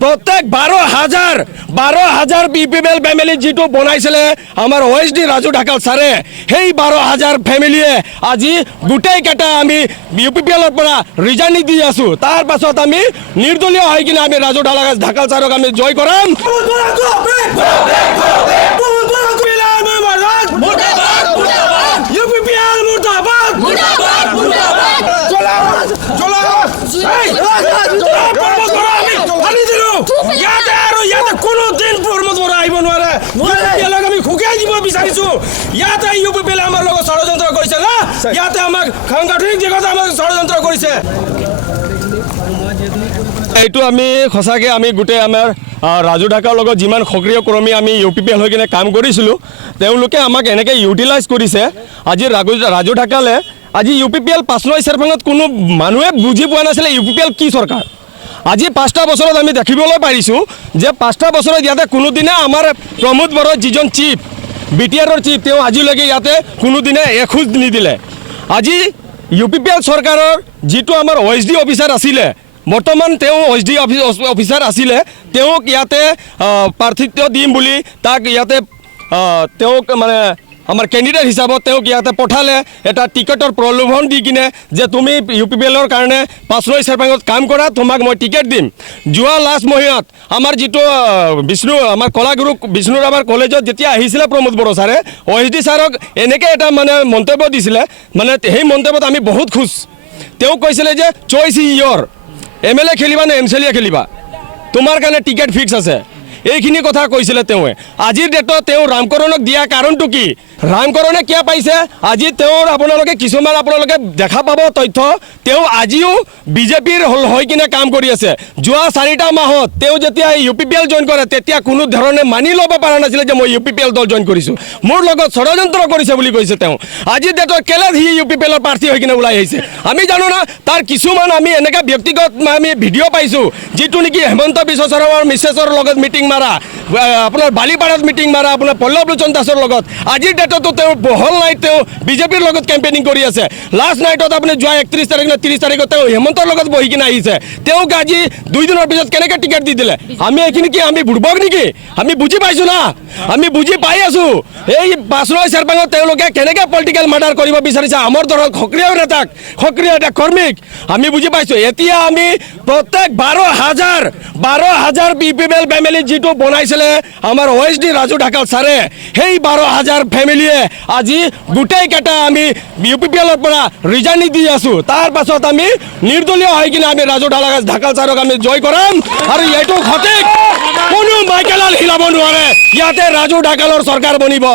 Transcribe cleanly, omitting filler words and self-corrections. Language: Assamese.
प्रत्येक 12,000 BPPL फैमिली जी बनाइছিলে आमार OSD राजू ढाकाल सारे সেই 12,000 फैमिलिये আজি गोटे केटा आमी UPPL পৰা ৰিজাইন দি আছো তাৰ পাছত আমি নিৰ্দলীয় হৈ কিনে আমি ৰাজু ঢাকাল সাৰক আমি জয় কৰাম এইটো আমি সঁচাকে আমি গোটে আমাৰ ৰাজু ঢাকাৰ লগত যিমান সক্ৰিয় কৰ্মী আমি UPPL হৈ কিনে কাম কৰিছিলোঁ তেওঁলোকে আমাক এনেকৈ ইউটিলাইজ কৰিছে আজি ৰাজু ঢাকালে আজি UPPL 5 নং চেৰফাঙত কোনো মানুহে বুজি পোৱা নাছিলে UPPL কি চৰকাৰ আজি 5টা বছৰত আমি দেখিবলৈ পাৰিছোঁ যে 5টা বছৰত ইয়াতে কোনোদিনে আমাৰ প্ৰমোদ বড়ো যিজন চিফ BTRৰ চিফ তেওঁ আজিলৈকে ইয়াতে কোনোদিনে এখোজ নিদিলে আজি UPPL চৰকাৰৰ যিটো আমাৰ OSD অফিচাৰ আছিলে বৰ্তমান তেওঁ OSD অফিচাৰ আছিলে তেওঁক ইয়াতে প্ৰাৰ্থিত্ব দিম বুলি তাক ইয়াতে তেওঁক মানে আমাৰ ক্যান্ডিডেট হিচাপত তেওঁক ইয়াতে পঠালে এটা টিকেটৰ প্ৰলোভন দি কিনে যে তুমি UPPLৰ কাৰণে 5 নং চেৰফাঙত কাম কৰা তোমাক মই টিকেট দিম যোৱা লাষ্ট মহিনাত আমাৰ যিটো বিষ্ণু আমাৰ কলাগুৰু বিষ্ণুৰাভাৰ কলেজত যেতিয়া আহিছিলে প্ৰমোদ বড়ো ছাৰে OSD ছাৰক এনেকৈ এটা মানে মন্তব্য দিছিলে মানে সেই মন্তব্যত আমি বহুত খুশ তেওঁ কৈছিলে যে চইচ ইজ ইয়ৰ MLA খেলিবা নে MCLA খেলিবা তোমাৰ কাৰণে টিকেট ফিক্স আছে এইখিনি কথা কৈছিলে তেওঁৱে আজিৰ ডেটত তেওঁ ৰামকৰণক দিয়া কাৰণটো কি ৰামকৰণে কিয় পাইছে আজি তেওঁৰ আপোনালোকে কিছুমান আপোনালোকে দেখা পাব তথ্য তেওঁ আজিও বিজেপিৰ হৈ কিনে কাম কৰি আছে যোৱা 4টা মাহত তেওঁ যেতিয়া UPPL জইন কৰে তেতিয়া কোনো ধৰণে মানি ল'ব পৰা নাছিলে যে মই UPPL দল জইন কৰিছোঁ মোৰ লগত ষড়যন্ত্ৰ কৰিছে বুলি কৈছে তেওঁ আজিৰ ডেটত কেলে সি UPPLৰ প্ৰাৰ্থী হৈ কিনে ওলাই আহিছে আমি জানো না তাৰ কিছুমান আমি এনেকৈ ব্যক্তিগত আমি ভিডিঅ' পাইছোঁ যিটো নেকি হেমন্ত বিশ্ব শৰ্মাৰ মিছেছৰ লগত মিটিং মাৰা আপোনাৰ বালিপাৰাত মিটিং মাৰা আপোনাৰ পল্লৱ লোচন দাসৰ লগত আজিৰ ডেটতো তেওঁ বহল নাইট তেওঁ বিজেপিৰ লগত কেম্পেইনিং কৰি আছে লাষ্ট নাইটত আপুনি যোৱা 31 তাৰিখ নে 30 তাৰিখত তেওঁ হেমন্তৰ লগত বহি কিনে আহিছে তেওঁক আজি 2 দিনৰ পিছত কেনেকৈ টিকেট দি দিলে আমি এইখিনি কি আমি বুৰ্বক নেকি আমি বুজি পাইছোঁ না আমি বুজি পাই আছোঁ এই 5 নং চেৰফাঙত তেওঁলোকে কেনেকৈ পলিটিকেল মাৰ্ডাৰ কৰিব বিচাৰিছে আমাৰ দলৰ সক্ৰিয় নেতাক সক্ৰিয় এটা কৰ্মীক আমি বুজি পাইছোঁ এতিয়া আমি প্ৰত্যেক 12,000 BPPL ফেমিলি যিটো बनाइছিলে आमार OSD राजू ढाकाल सारे সেই 12,000 फैमिलिये আজি गोटे केटा आमी UPPL পৰা ৰিজাইন দি আছো তাৰ পাছত আমি নিৰ্দলীয় হৈ কিনে আমি ৰাজু ঢাকাল সাৰক আমি জয় কৰাম আৰু এইটো সঠিক কোনো মাইকেলাল হিলাব নোৱাৰে ইয়াতে ৰাজু ঢাকালৰ চৰকাৰ বনিব।